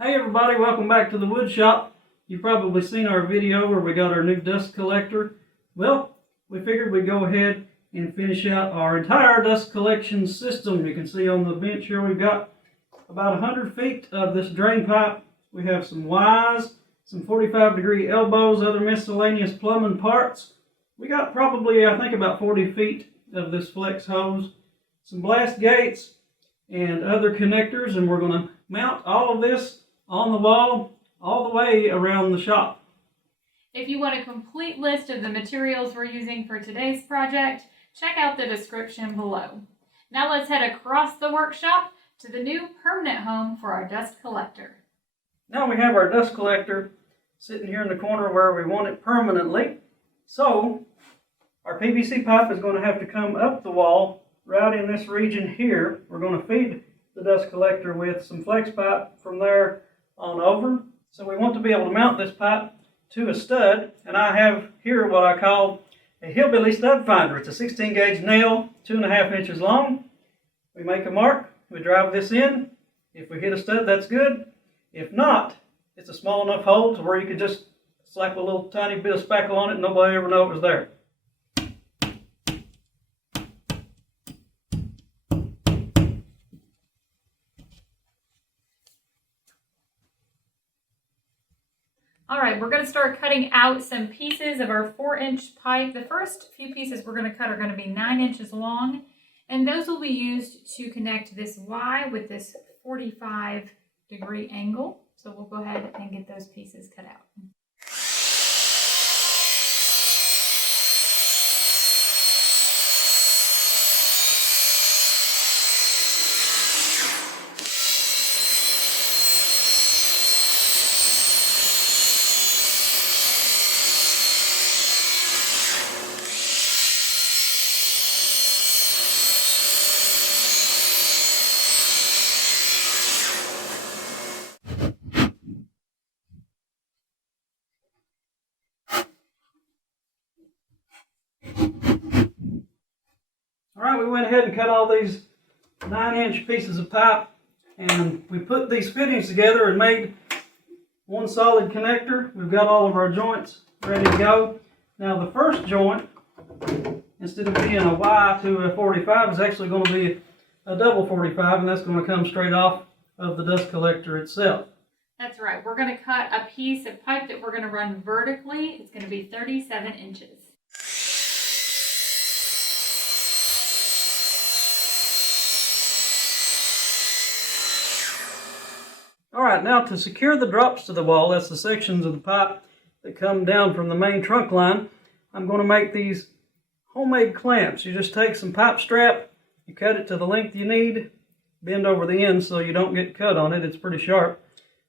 Hey everybody, welcome back to the wood shop. You've probably seen our video where we got our new dust collector. Well, we figured we'd go ahead and finish out our entire dust collection system. You can see on the bench here we've got about 100 feet of this drain pipe. We have some Ys, some 45-degree elbows, other miscellaneous plumbing parts. We got probably, I think, about 40 feet of this flex hose, some blast gates, and other connectors, and we're going to mount all of this on the wall all the way around the shop. If you want a complete list of the materials we're using for today's project, check out the description below. Now let's head across the workshop to the new permanent home for our dust collector. Now we have our dust collector sitting here in the corner where we want it permanently. So our PVC pipe is going to have to come up the wall right in this region here. We're going to feed the dust collector with some flex pipe from there on over. So we want to be able to mount this pipe to a stud, and I have here what I call a hillbilly stud finder. It's a 16 gauge nail, 2.5 inches long. We make a mark, we drive this in. If we hit a stud, that's good. If not, it's a small enough hole to where you could just slap a little tiny bit of spackle on it and nobody ever know it was there. Alright, we're going to start cutting out some pieces of our 4-inch pipe. The first few pieces we're going to cut are going to be 9 inches long, and those will be used to connect this Y with this 45-degree angle. So we'll go ahead and get those pieces cut out. Alright, we went ahead and cut all these 9-inch pieces of pipe, and we put these fittings together and made one solid connector. We've got all of our joints ready to go. Now the first joint, instead of being a Y to a 45, is actually going to be a double 45, and that's going to come straight off of the dust collector itself. That's right. We're going to cut a piece of pipe that we're going to run vertically. It's going to be 37 inches. Alright, now to secure the drops to the wall, that's the sections of the pipe that come down from the main trunk line, I'm going to make these homemade clamps. You just take some pipe strap, you cut it to the length you need, bend over the end so you don't get cut on it, it's pretty sharp.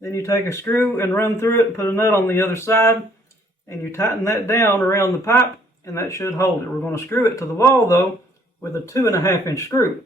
Then you take a screw and run through it and put a nut on the other side, and you tighten that down around the pipe, and that should hold it. We're going to screw it to the wall though with a 2.5 inch screw.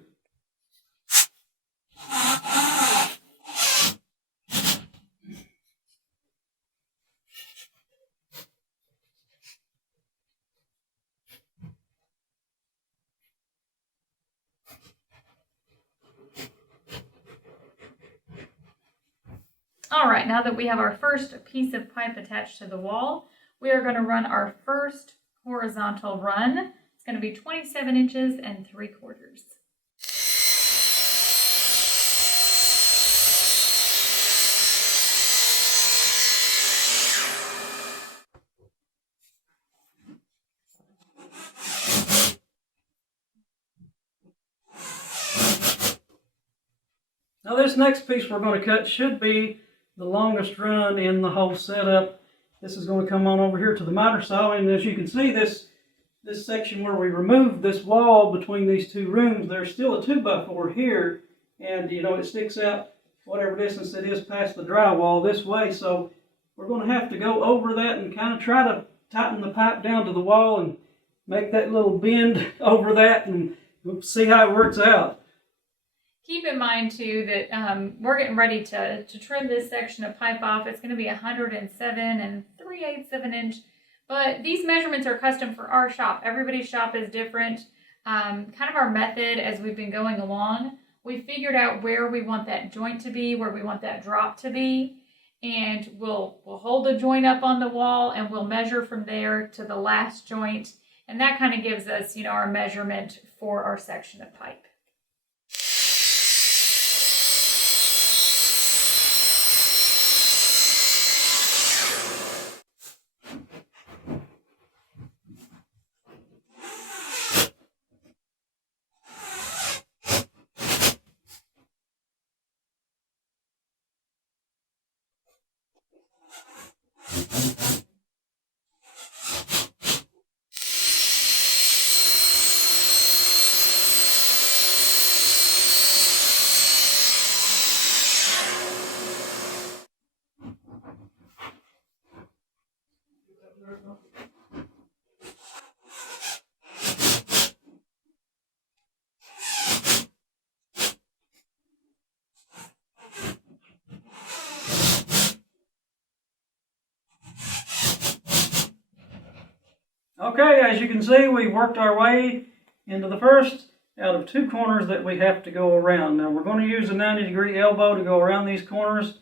All right, now that we have our first piece of pipe attached to the wall, we are going to run our first horizontal run. It's going to be 27 inches and 3/4. Now this next piece we're going to cut should be the longest run in the whole setup. This is going to come on over here to the miter saw, and as you can see, this section where we removed this wall between these two rooms, there's still a 2x4 here, and you know it sticks out whatever distance it is past the drywall this way, so we're going to have to go over that and kind of try to tighten the pipe down to the wall and make that little bend over that, and we'll see how it works out. Keep in mind too that we're getting ready to trim this section of pipe off. It's going to be 107 3/8 of an inch, but these measurements are custom for our shop. Everybody's shop is different. Kind of our method as we've been going along we figured out where we want that joint to be, where we want that drop to be, and we'll hold the joint up on the wall and we'll measure from there to the last joint, and that kind of gives us, our measurement for our section of pipe. Okay, as you can see, we worked our way into the first out of 2 corners that we have to go around. Now we're going to use a 90-degree elbow to go around these corners.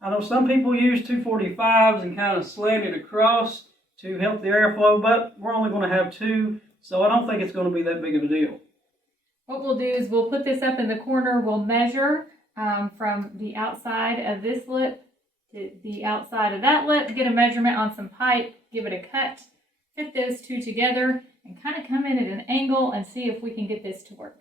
I know some people use 245s and kind of slant it across to help the airflow, but we're only going to have 2, so I don't think it's going to be that big of a deal. What we'll do is we'll put this up in the corner, we'll measure from the outside of this lip to the outside of that lip, get a measurement on some pipe, give it a cut, fit those 2 together, and kind of come in at an angle and see if we can get this to work.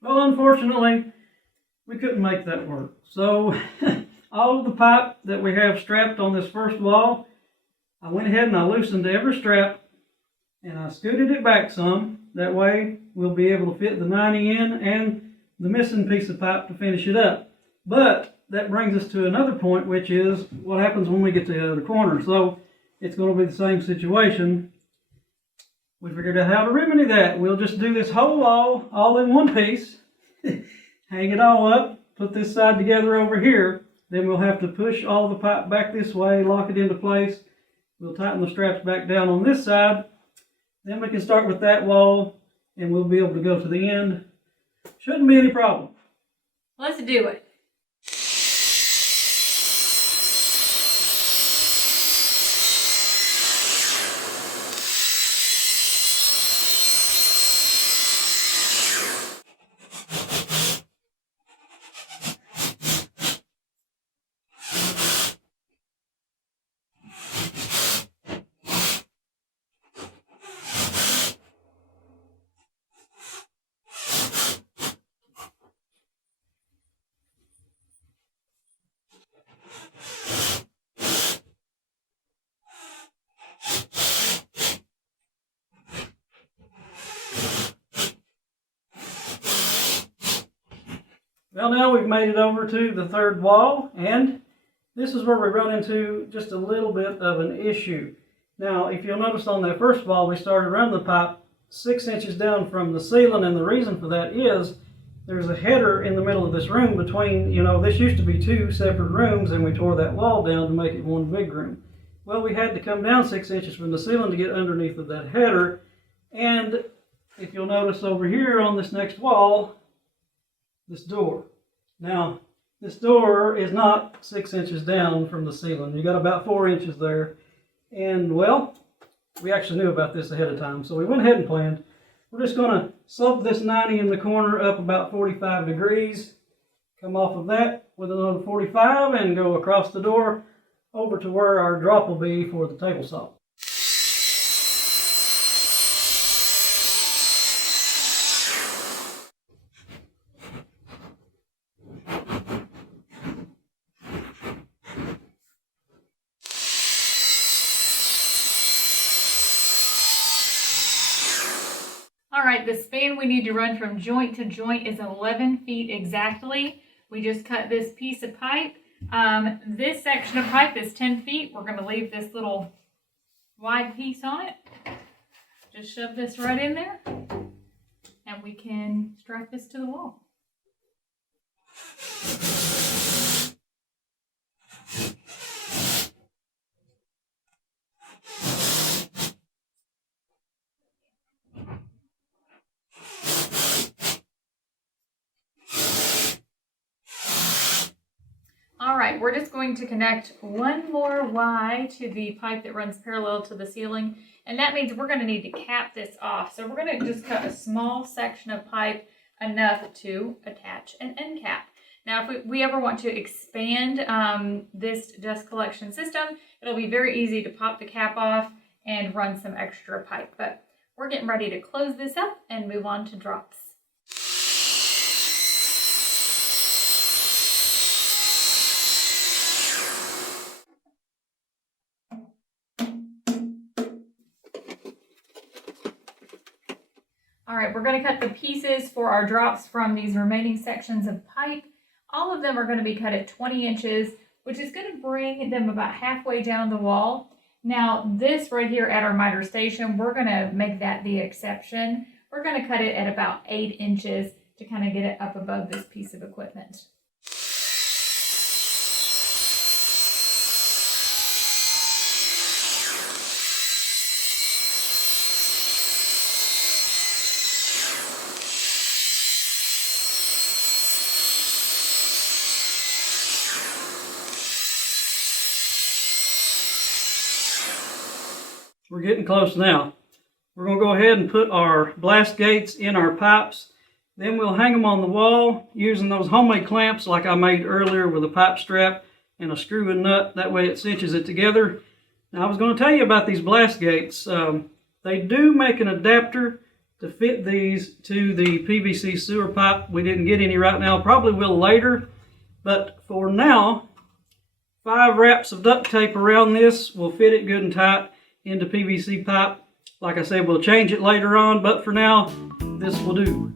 Well, unfortunately, we couldn't make that work. So all of the pipe that we have strapped on this first wall, I went ahead and I loosened every strap and I scooted it back some. That way we'll be able to fit the 90 in and the missing piece of pipe to finish it up. But that brings us to another point, which is what happens when we get to the other corner. So it's going to be the same situation. We figured out how to remedy that. We'll just do this whole wall all in one piece, hang it all up, put this side together over here. Then we'll have to push all the pipe back this way, lock it into place. We'll tighten the straps back down on this side. Then we can start with that wall and we'll be able to go to the end. Shouldn't be any problem. Let's do it. Well, now we've made it over to the third wall, and this is where we run into just a little bit of an issue. Now, if you'll notice on that first wall, we started running the pipe 6 inches down from the ceiling, and the reason for that is there's a header in the middle of this room between, this used to be 2 separate rooms, and we tore that wall down to make it one big room. Well, we had to come down 6 inches from the ceiling to get underneath of that header, and if you'll notice over here on this next wall, this door. Now, this door is not 6 inches down from the ceiling. You got about 4 inches there. And, well, we actually knew about this ahead of time, so we went ahead and planned. We're just going to slope this 90 in the corner up about 45 degrees, come off of that with another 45, and go across the door over to where our drop will be for the table saw. All right, the span we need to run from joint to joint is 11 feet exactly. We just cut this piece of pipe. This section of pipe is 10 feet. We're going to leave this little wide piece on it. Just shove this right in there and we can strap this to the wall. All right, we're just going to connect one more Y to the pipe that runs parallel to the ceiling, and that means we're going to need to cap this off. So we're going to just cut a small section of pipe enough to attach an end cap. Now, if we ever want to expand this dust collection system, it'll be very easy to pop the cap off and run some extra pipe. But we're getting ready to close this up and move on to drops. All right, we're going to cut the pieces for our drops from these remaining sections of pipe. All of them are going to be cut at 20 inches, which is going to bring them about halfway down the wall. Now, this right here at our miter station, we're going to make that the exception. We're going to cut it at about 8 inches to kind of get it up above this piece of equipment. We're getting close now. We're going to go ahead and put our blast gates in our pipes. Then we'll hang them on the wall using those homemade clamps like I made earlier with a pipe strap and a screw and nut. That way it cinches it together. Now I was going to tell you about these blast gates. They do make an adapter to fit these to the PVC sewer pipe. We didn't get any right now. Probably will later. But for now, 5 wraps of duct tape around this will fit it good and tight into PVC pipe. Like I said, we'll change it later on, but for now, this will do.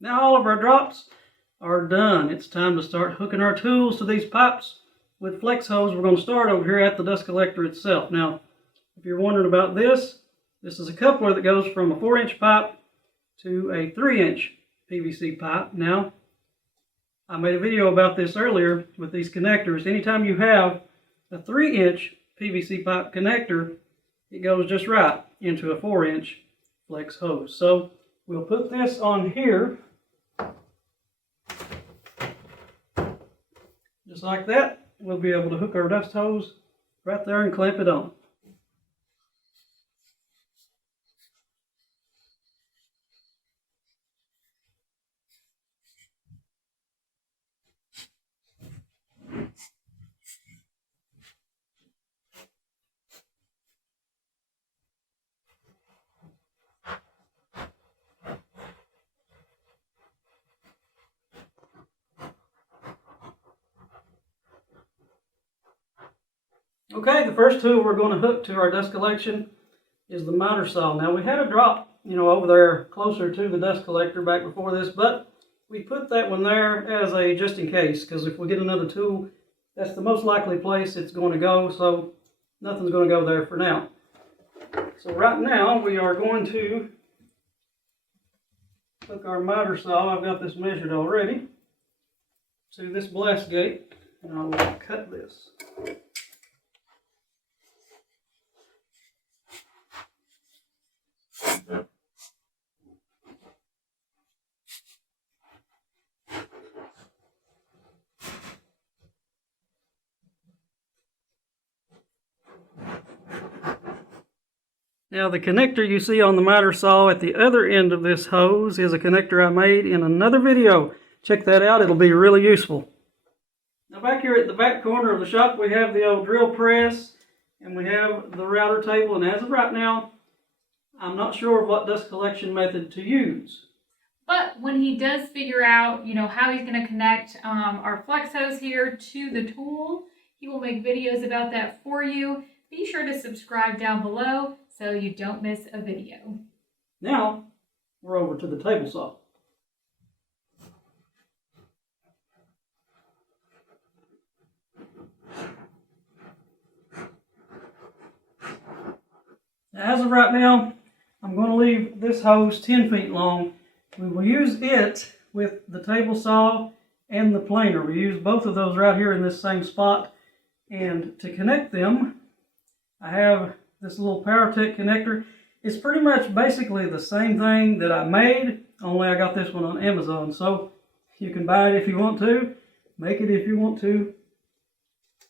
Now all of our drops are done. It's time to start hooking our tools to these pipes with flex hose. We're going to start over here at the dust collector itself. Now, if you're wondering about this, this is a coupler that goes from a 4-inch pipe to a 3-inch PVC pipe. Now, I made a video about this earlier with these connectors. Anytime you have a 3-inch PVC pipe connector, it goes just right into a 4-inch flex hose. So we'll put this on here, just like that. We'll be able to hook our dust hose right there and clamp it on. Okay, the first tool we're going to hook to our dust collection is the miter saw. Now we had a drop, over there closer to the dust collector back before this, but we put that one there as a just in case, because if we get another tool, that's the most likely place it's going to go, so nothing's going to go there for now. So right now we are going to hook our miter saw, I've got this measured already, to this blast gate, and I will cut this. Now the connector you see on the miter saw at the other end of this hose is a connector I made in another video. Check that out, it'll be really useful. Now back here at the back corner of the shop we have the old drill press and we have the router table, and as of right now I'm not sure what dust collection method to use. But when he does figure out, how he's going to connect our flex hose here to the tool, he will make videos about that for you. Be sure to subscribe down below so you don't miss a video. Now, we're over to the table saw. Now, as of right now, I'm going to leave this hose 10 feet long. We will use it with the table saw and the planer. We use both of those right here in this same spot. And to connect them, I have this little POWERTEC connector. It's pretty much basically the same thing that I made, only I got this one on Amazon. So you can buy it if you want to, make it if you want to,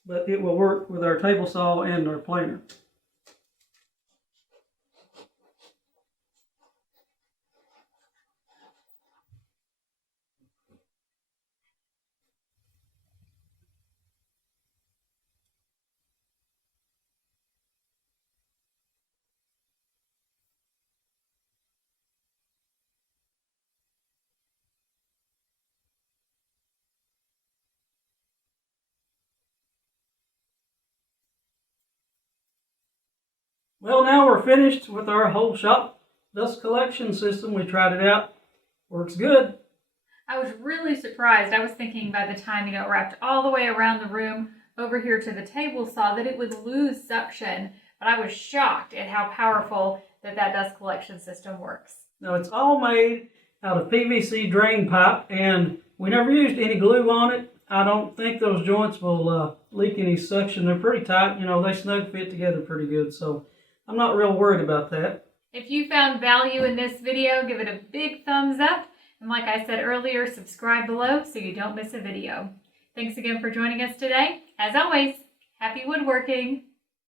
but it will work with our table saw and our planer. Well, now we're finished with our whole shop dust collection system. We tried it out. Works good. I was really surprised. I was thinking by the time, it wrapped all the way around the room over here to the table saw that it would lose suction. But I was shocked at how powerful that dust collection system works. Now, it's all made out of PVC drain pipe, and we never used any glue on it. I don't think those joints will leak any suction. They're pretty tight. They snug fit together pretty good, so I'm not real worried about that. If you found value in this video, give it a big thumbs up. And like I said earlier, subscribe below so you don't miss a video. Thanks again for joining us today. As always, happy woodworking!